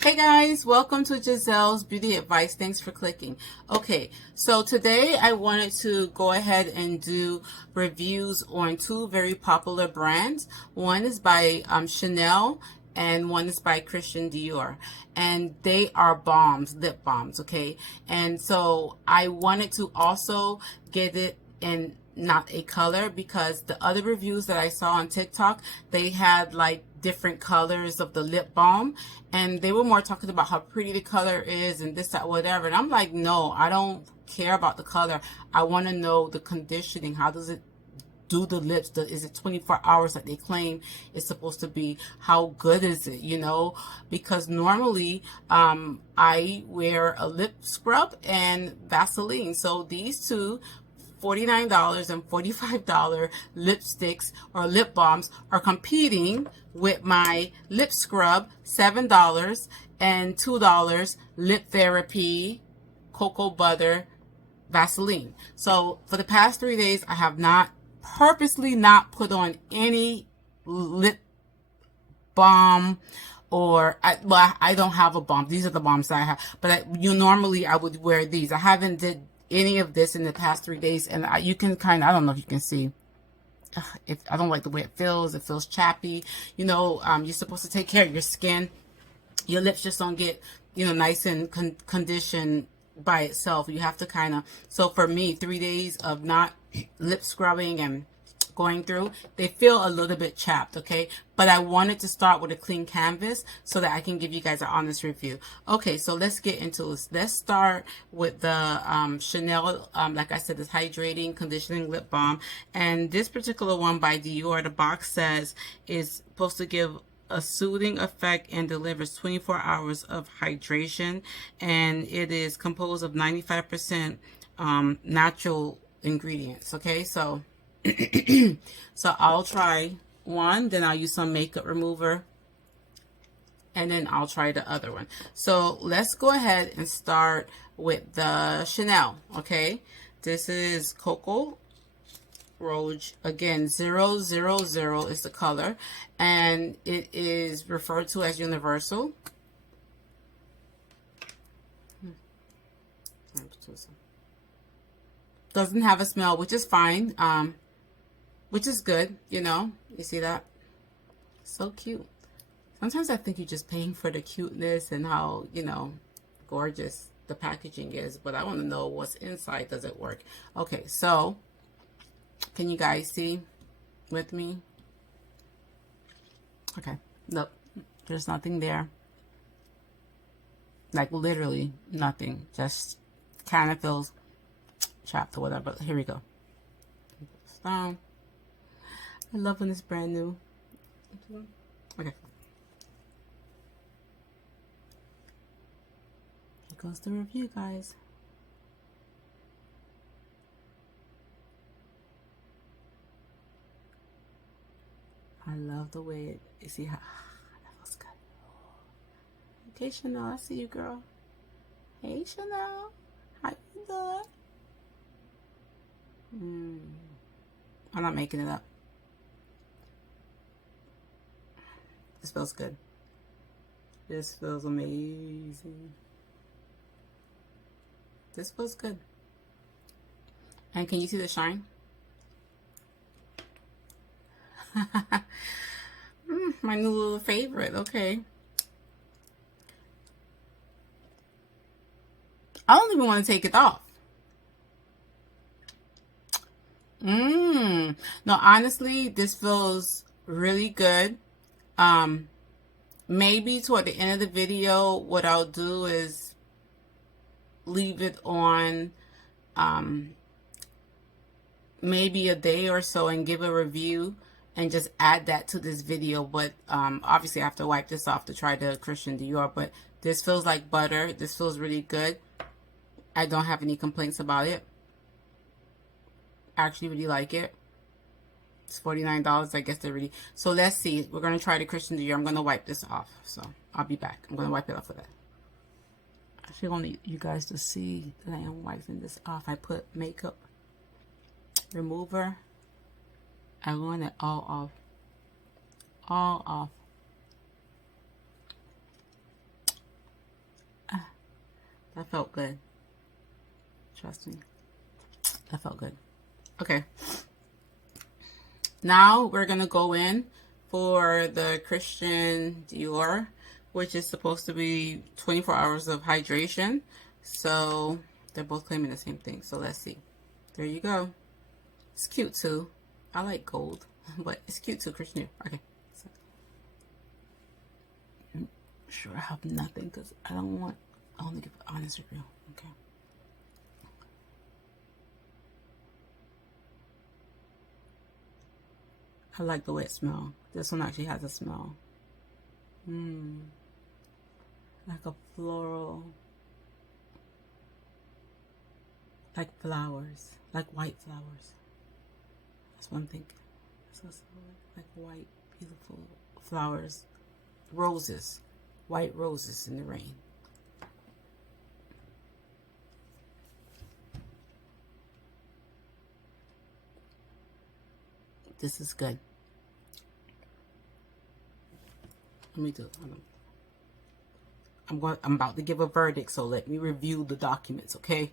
Hey guys, welcome to Giselle's Beauty Advice. Thanks for clicking. Okay, so today I wanted to go ahead and do reviews on two very popular brands. One is by Chanel and one is by Christian Dior. And they are balms, lip balms, okay? And so I wanted to also get it in not a color, because the other reviews that I saw on TikTok, they had like different colors of the lip balm, and they were more talking about how pretty the color is and this, that, whatever. And I'm like, no, I don't care about the color. I want to know the conditioning. How does it do the lips? Is it 24 hours like they claim it's supposed to be? How good is it, you know? Because normally I wear a lip scrub and Vaseline. So these two $49 and $45 lipsticks or lip balms are competing with my lip scrub, $7, and $2 lip therapy cocoa butter Vaseline. So for the past 3 days, I have not purposely not put on any lip balm, or I don't have a balm. These are the balms that I have, but normally I would wear these. I haven't did any of this in the past 3 days, and you can kind of, I don't know if you can see, I don't like the way it feels. It feels chappy. You know, you're supposed to take care of your skin. Your lips just don't get, you know, nice and conditioned by itself. You have to kind of, so for me, 3 days of not lip scrubbing and going through, they feel a little bit chapped, okay? But I wanted to start with a clean canvas so that I can give you guys an honest review. Okay, so let's get into this. Let's start with the Chanel, like I said, this hydrating conditioning lip balm. And this particular one by Dior, the box says is supposed to give a soothing effect and delivers 24 hours of hydration. And it is composed of 95% natural ingredients, okay? So so I'll try one, then I'll use some makeup remover, and then I'll try the other one. So let's go ahead and start with the Chanel, okay? This is Cocoa Rouge, again, 000 is the color, and it is referred to as universal. Doesn't have a smell, which is fine, which is good, you know. You see that? So cute. Sometimes I think you're just paying for the cuteness and how, you know, gorgeous the packaging is, but I want to know what's inside. Does it work? Okay, so can you guys see with me? Okay, look, there's nothing there. Like literally nothing. Just kind of feels chapped or whatever. But here we go. Put this down. I love when it's brand new. Okay. Here goes the review, guys. I love the way it, you see how, that feels good. Okay, Chanel, I see you, girl. Hey, Chanel. How you doing? I'm not making it up. This feels good. This feels amazing. This feels good. And can you see the shine? My new little favorite. Okay. I don't even want to take it off. No, honestly, this feels really good. Maybe toward the end of the video, what I'll do is leave it on maybe a day or so and give a review and just add that to this video. But obviously I have to wipe this off to try the Christian Dior. But this feels like butter. This feels really good. I don't have any complaints about it. I actually really like it. It's $49. I guess they're really... So let's see. We're going to try the Christian Dior. I'm going to wipe this off. So I'll be back. I'm going to wipe it off with that. I actually want you guys to see that I am wiping this off. I put makeup remover. I want it all off. All off. That felt good. Trust me. That felt good. Okay. Now we're going to go in for the Christian Dior, which is supposed to be 24 hours of hydration. So they're both claiming the same thing. So let's see. There you go. It's cute too. I like gold, but it's cute too, Christian Dior. Okay. So, I'm sure I have nothing because I want to give an honest review. Okay. I like the way it smells. This one actually has a smell. Like a floral. Like flowers. Like white flowers. That's what I'm thinking. Like white, beautiful flowers. Roses. White roses in the rain. This is good. Let me do. I'm about to give a verdict, so let me review the documents, okay?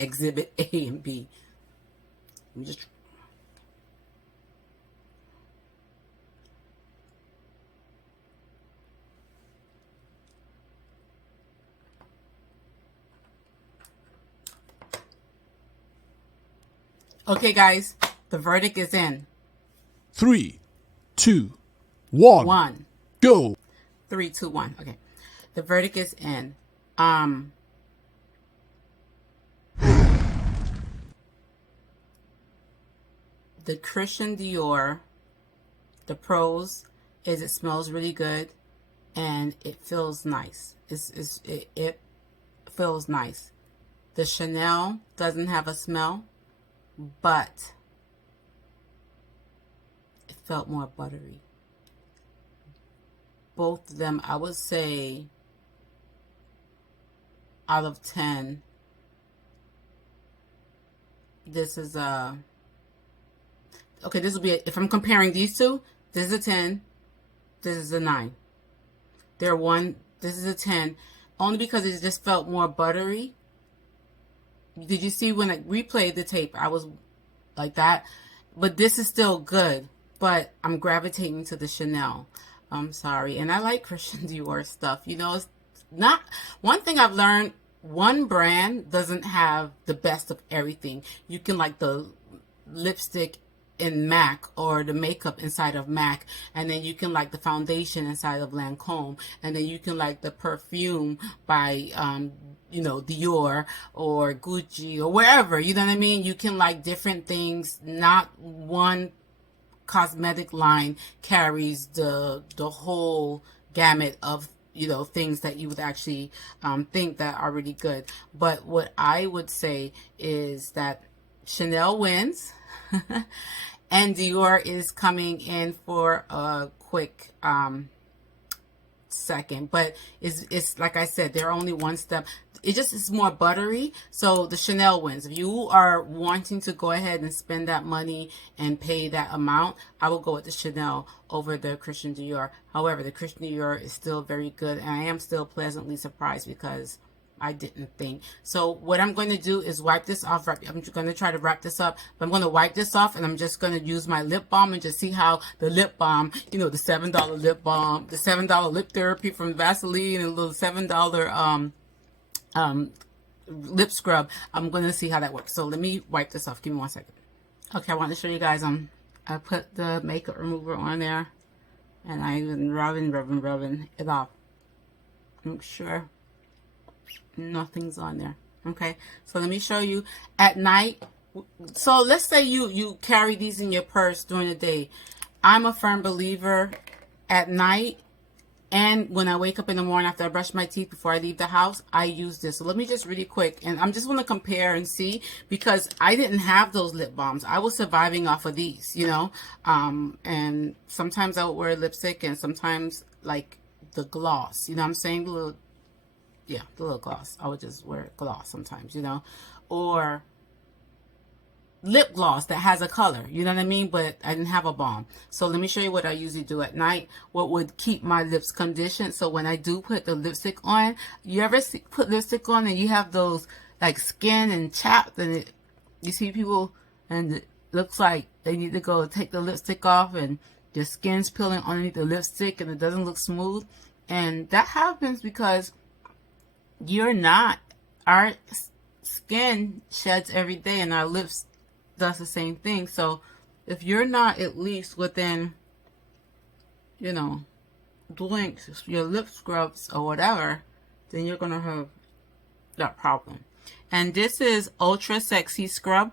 Exhibit A and B. Let me just. Okay, guys, the verdict is in. 3, 2, 1. Go. 3, 2, 1. Okay. The verdict is in. The Christian Dior, the pros is it smells really good and it feels nice. It feels nice. The Chanel doesn't have a smell, but it felt more buttery. Both of them, I would say, out of 10, this is a, okay, this will be, if I'm comparing these two, this is a 10, this is a 9. This is a 10, only because it just felt more buttery. Did you see when I replayed the tape, I was like that? But this is still good, but I'm gravitating to the Chanel. I'm sorry. And I like Christian Dior stuff. You know, it's not, one thing I've learned, one brand doesn't have the best of everything. You can like the lipstick in MAC or the makeup inside of MAC, and then you can like the foundation inside of Lancome, and then you can like the perfume by you know, Dior or Gucci or wherever, you know what I mean? You can like different things. Not one cosmetic line carries the whole gamut of, you know, things that you would actually think that are really good. But what I would say is that Chanel wins and Dior is coming in for a quick second. But it's like I said, they're only one step. It just is more buttery, so the Chanel wins. If you are wanting to go ahead and spend that money and pay that amount, I will go with the Chanel over the Christian Dior. However, the Christian Dior is still very good, and I am still pleasantly surprised because I didn't think. So what I'm going to do is wipe this off. I'm going to try to wrap this up. But I'm going to wipe this off, and I'm just going to use my lip balm and just see how the lip balm, you know, the $7 lip balm, the $7 lip therapy from Vaseline, and a little $7 lip scrub. I'm going to see how that works. So let me wipe this off. Give me 1 second. Okay, I want to show you guys. I put the makeup remover on there, and I've been rubbing it off. Make sure nothing's on there. Okay, so let me show you at night. So let's say you carry these in your purse during the day. I'm a firm believer at night, and when I wake up in the morning after I brush my teeth before I leave the house, I use this. So let me just really quick, and I'm just going to compare and see, because I didn't have those lip balms. I was surviving off of these, you know, and sometimes I would wear lipstick, and sometimes like the gloss, you know what I'm saying? The little gloss. I would just wear gloss sometimes, you know, or lip gloss that has a color, you know what I mean? But I didn't have a balm. So let me show you what I usually do at night, what would keep my lips conditioned. So when I do put the lipstick on, you ever put lipstick on and you have those like skin and chapped, and you see people and it looks like they need to go take the lipstick off and their skin's peeling underneath the lipstick and it doesn't look smooth. And that happens because our skin sheds every day and our lips does the same thing. So if you're not at least within, you know, doing your lip scrubs or whatever, then you're gonna have that problem. And this is Ultra Sexy Scrub.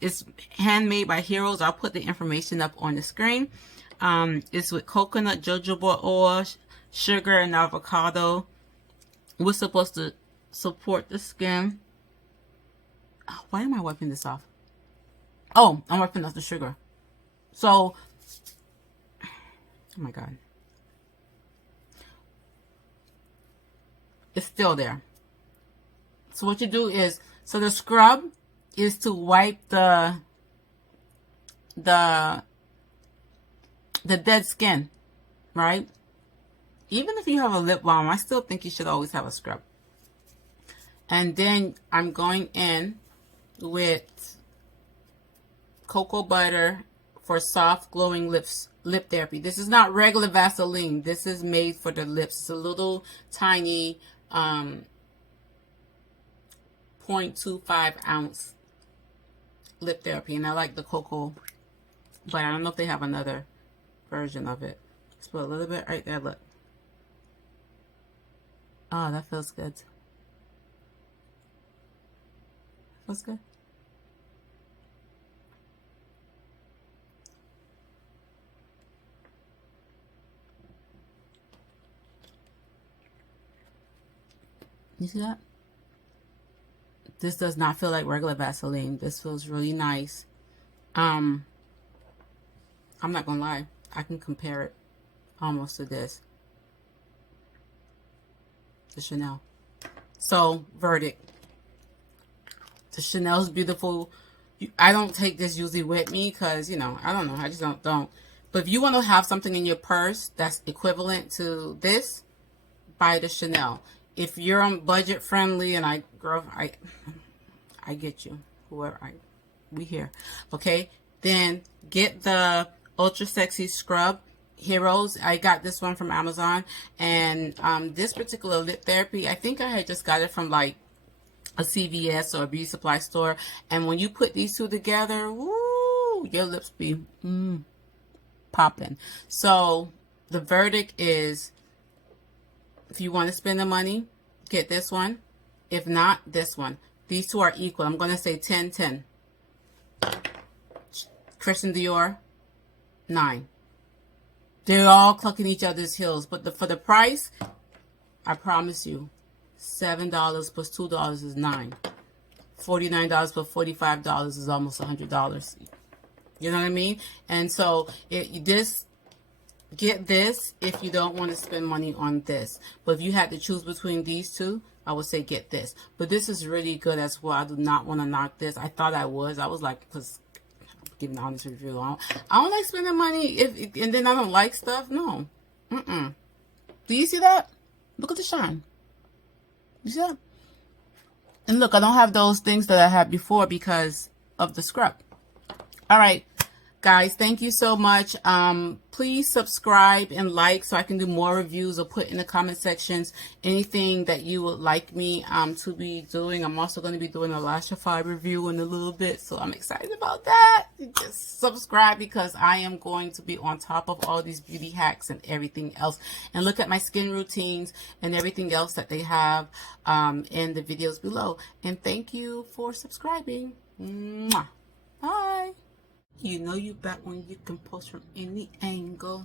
It's handmade by Heroes. I'll put the information up on the screen. It's with coconut, jojoba oil, sugar, and avocado. We're supposed to support the skin. Oh, why am I wiping this off? Oh, I'm wiping off the sugar. So, oh my God. It's still there. So what you do is, so the scrub is to wipe the dead skin, right? Even if you have a lip balm, I still think you should always have a scrub. And then I'm going in with cocoa butter for soft glowing lip therapy. This is not regular Vaseline. This is made for the lips. It's a little tiny 0.25 ounce lip therapy, and I like the cocoa, but I don't know if they have another version of it. Just put a little bit right there. Look. Oh, that feels good. Feels good. You see that? This does not feel like regular Vaseline. This feels really nice. I'm not gonna lie. I can compare it almost to this. The Chanel. So, verdict. The Chanel's beautiful. I don't take this usually with me because, you know, I don't know. I just don't. But if you want to have something in your purse that's equivalent to this, buy the Chanel. If you're on budget friendly, and I get you, whoever we here, okay? Then get the Ultra Sexy Scrub Heroes. I got this one from Amazon, and this particular lip therapy, I think I had just got it from like a CVS or a beauty supply store. And when you put these two together, woo, your lips be popping. So the verdict is, if you want to spend the money, get this one. If not, this one. These two are equal. I'm going to say 10-10. Christian Dior, 9. They're all clucking each other's heels. But for the price, I promise you, $7 plus $2 is $9. $49 plus $45 is almost $100. You know what I mean? And so get this if you don't want to spend money on this. But if you had to choose between these two, I would say get this. But this is really good as well. I do not want to knock this. I thought I was. I was like, because giving an honest review. I don't like spending money and then I don't like stuff. No. Do you see that? Look at the shine. You see that? And look, I don't have those things that I had before because of the scrub. All right. Guys, thank you so much. Please subscribe and like so I can do more reviews, or put in the comment sections anything that you would like me to be doing. I'm also going to be doing a Lashify review in a little bit, so I'm excited about that. Just subscribe because I am going to be on top of all these beauty hacks and everything else. And look at my skin routines and everything else that they have in the videos below. And thank you for subscribing. Mwah. Bye. You know you back when you can post from any angle.